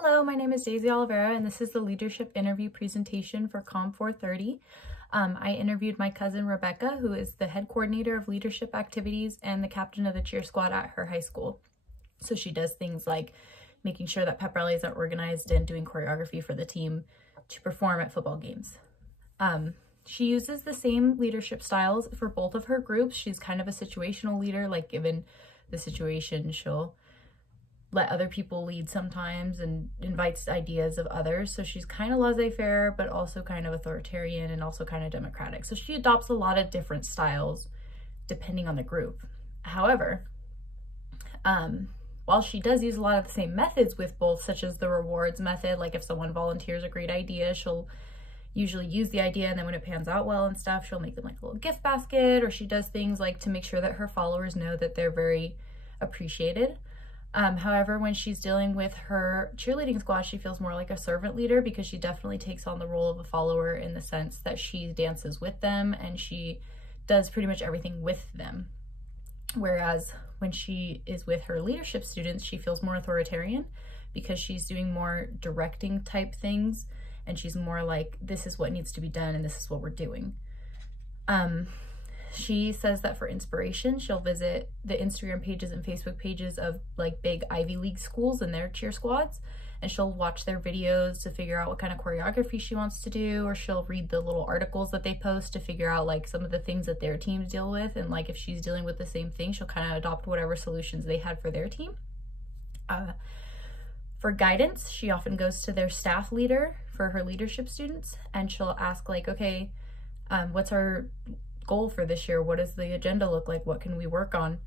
Hello, my name is Daisy Oliveira, and this is the leadership interview presentation for COM430. I interviewed my cousin Rebecca, who is the head coordinator of leadership activities and the captain of the cheer squad at her high school. So she does things like making sure that pep rallies are organized and doing choreography for the team to perform at football games. She uses the same leadership styles for both of her groups. She's kind of a situational leader, like given the situation, she'll let other people lead sometimes and invites ideas of others. So she's kind of laissez-faire, but also kind of authoritarian and also kind of democratic. So she adopts a lot of different styles depending on the group. However, while she does use a lot of the same methods with both, such as the rewards method, like if someone volunteers a great idea, she'll usually use the idea, and then when it pans out well and stuff, she'll make them like a little gift basket, or she does things like to make sure that her followers know that they're very appreciated. However, when she's dealing with her cheerleading squad, she feels more like a servant leader because she definitely takes on the role of a follower in the sense that she dances with them and she does pretty much everything with them. Whereas when she is with her leadership students, she feels more authoritarian because she's doing more directing type things, and she's more like, this is what needs to be done and this is what we're doing. She says that for inspiration, she'll visit the Instagram pages and Facebook pages of like big Ivy League schools and their cheer squads, and she'll watch their videos to figure out what kind of choreography she wants to do, or she'll read the little articles that they post to figure out like some of the things that their teams deal with, and like if she's dealing with the same thing, she'll kind of adopt whatever solutions they had for their team. For guidance, she often goes to their staff leader for her leadership students, and she'll ask like, okay, what's our goal for this year? What does the agenda look like? What can we work on?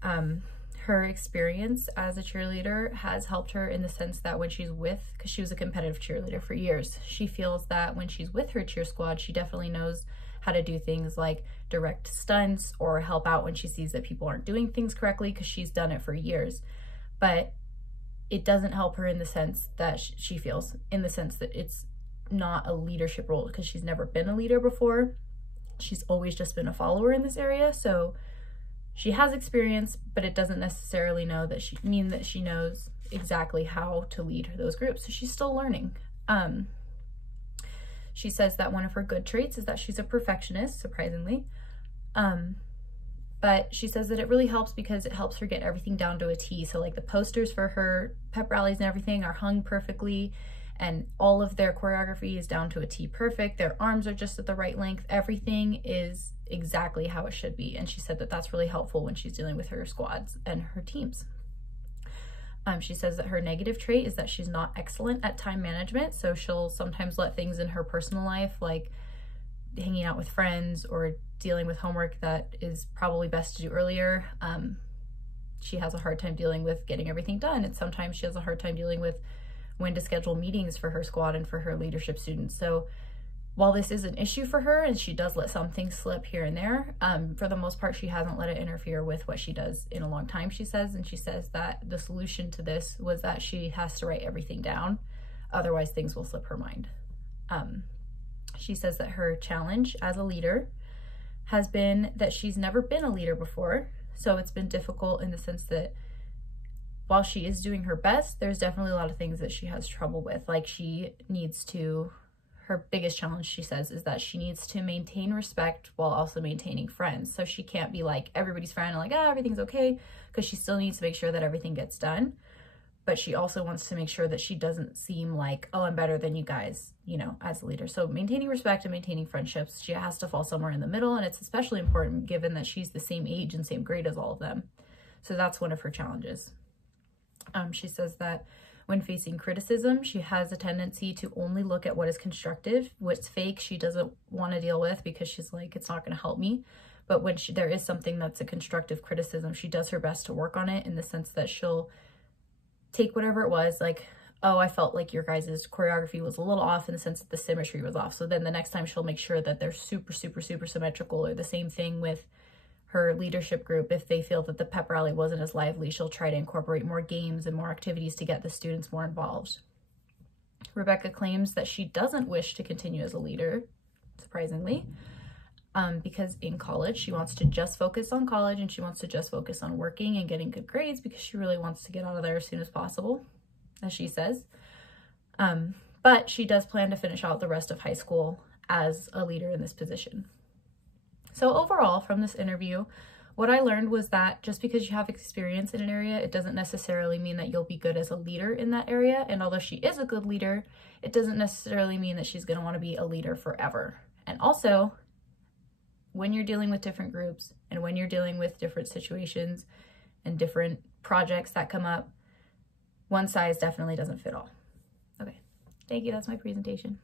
Her experience as a cheerleader has helped her in the sense that when she's with, because she was a competitive cheerleader for years, she feels that when she's with her cheer squad, she definitely knows how to do things like direct stunts or help out when she sees that people aren't doing things correctly because she's done it for years. But it doesn't help her in the sense that she feels, in the sense that it's not a leadership role because she's never been a leader before. She's always just been a follower in this area, so she has experience, but it doesn't necessarily mean that she knows exactly how to lead those groups. So she's still learning. She says that one of her good traits is that she's a perfectionist, surprisingly. But she says that it really helps because it helps her get everything down to a T. So like the posters for her pep rallies and everything are hung perfectly, and all of their choreography is down to a T perfect. Their arms are just at the right length. Everything is exactly how it should be. And she said that that's really helpful when she's dealing with her squads and her teams. She says that her negative trait is that she's not excellent at time management. So she'll sometimes let things in her personal life, like hanging out with friends or dealing with homework that is probably best to do earlier. She has a hard time dealing with getting everything done. And sometimes she has a hard time dealing with when to schedule meetings for her squad and for her leadership students. So while this is an issue for her and she does let some things slip here and there, for the most part, she hasn't let it interfere with what she does in a long time, she says. And she says that the solution to this was that she has to write everything down. Otherwise, things will slip her mind. She says that her challenge as a leader has been that she's never been a leader before. So it's been difficult in the sense that while she is doing her best, there's definitely a lot of things that she has trouble with. Like her biggest challenge, she says, is that she needs to maintain respect while also maintaining friends. So she can't be like everybody's friend and like, everything's okay, because she still needs to make sure that everything gets done. But she also wants to make sure that she doesn't seem like, oh, I'm better than you guys, as a leader. So maintaining respect and maintaining friendships, she has to fall somewhere in the middle. And it's especially important given that she's the same age and same grade as all of them. So that's one of her challenges. She says that when facing criticism, she has a tendency to only look at what is constructive. What's fake, she doesn't want to deal with because she's like, it's not going to help me. But when there is something that's a constructive criticism, she does her best to work on it in the sense that she'll take whatever it was, like, oh, I felt like your guys' choreography was a little off in the sense that the symmetry was off. So then the next time she'll make sure that they're super, super, super symmetrical. Or the same thing with her leadership group. If they feel that the pep rally wasn't as lively, she'll try to incorporate more games and more activities to get the students more involved. Rebecca claims that she doesn't wish to continue as a leader, surprisingly, because in college, she wants to just focus on college and she wants to just focus on working and getting good grades because she really wants to get out of there as soon as possible, as she says. But she does plan to finish out the rest of high school as a leader in this position. So overall, from this interview, what I learned was that just because you have experience in an area, it doesn't necessarily mean that you'll be good as a leader in that area. And although she is a good leader, it doesn't necessarily mean that she's going to want to be a leader forever. And also, when you're dealing with different groups and when you're dealing with different situations and different projects that come up, one size definitely doesn't fit all. Okay, thank you. That's my presentation.